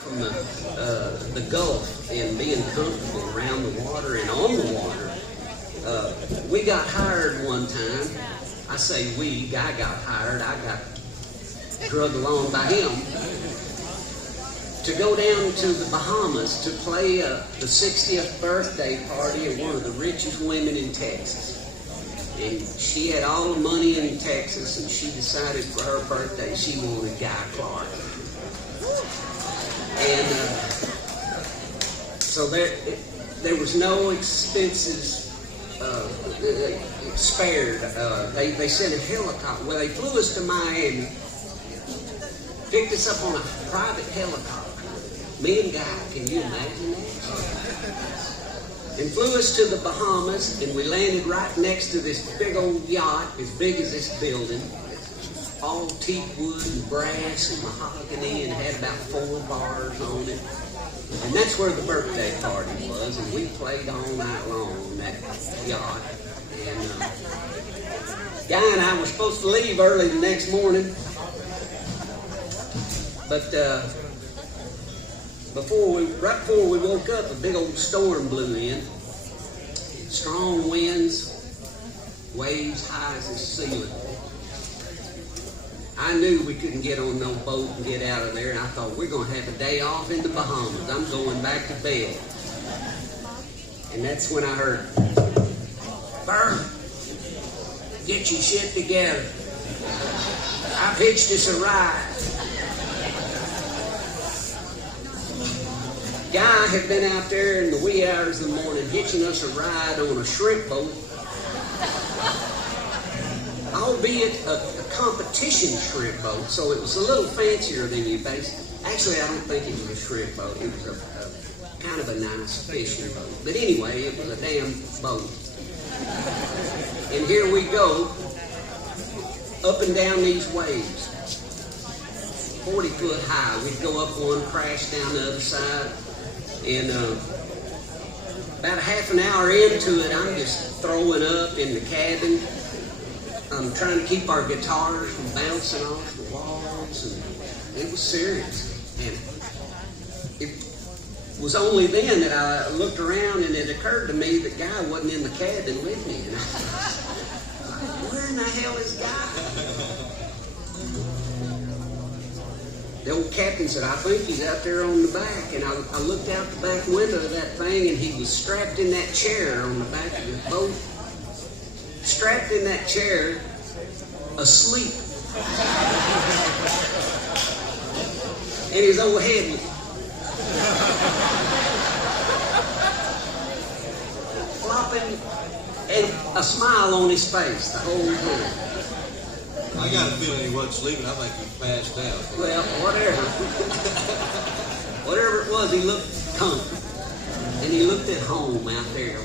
From the Gulf and being comfortable around the water and on the water. We got hired one time. I say we, Guy got hired. I got drugged along by him to go down to the Bahamas to play the 60th birthday party of one of the richest women in Texas. And she had all the money in Texas, and she decided for her birthday she wanted Guy Clark. And so there was no expenses spared. They sent a helicopter. Well, they flew us to Miami, picked us up on a private helicopter. Me and Guy, can you imagine that? And flew us to the Bahamas, and we landed right next to this big old yacht, as big as this building. All teak wood and brass and mahogany, and had about 4 bars on it. And that's where the birthday party was, and we played all night long on that yacht. And Guy and I were supposed to leave early the next morning, but right before we woke up, a big old storm blew in. Strong winds, waves high as the ceiling. I knew we couldn't get on no boat and get out of there, and I thought, we're going to have a day off in the Bahamas. I'm going back to bed. And that's when I heard, Verlon, get your shit together. I've hitched us a ride. Guy had been out there in the wee hours of the morning hitching us a ride on a shrimp boat, albeit a competition shrimp boat, so it was a little fancier than you basic. Actually, I don't think it was a shrimp boat. It was a kind of a nice fishing boat. But anyway, it was a damn boat. And here we go, up and down these waves, 40 foot high. We'd go up one, crash down the other side. And about a half an hour into it, I'm just throwing up in the cabin. I'm trying to keep our guitars from bouncing off the walls, and it was serious. And it was only then that I looked around, and it occurred to me that Guy wasn't in the cabin with me. And I thought, where in the hell is Guy? The old captain said, I think he's out there on the back. And I looked out the back window of that thing, and he was strapped in that chair on the back of the boat. Strapped in that chair, asleep. And his old head was flopping, and a smile on his face the whole time. I got a feeling he wasn't sleeping. I think he passed out. Well, whatever. Whatever it was, he looked comfortable. And he looked at home out there.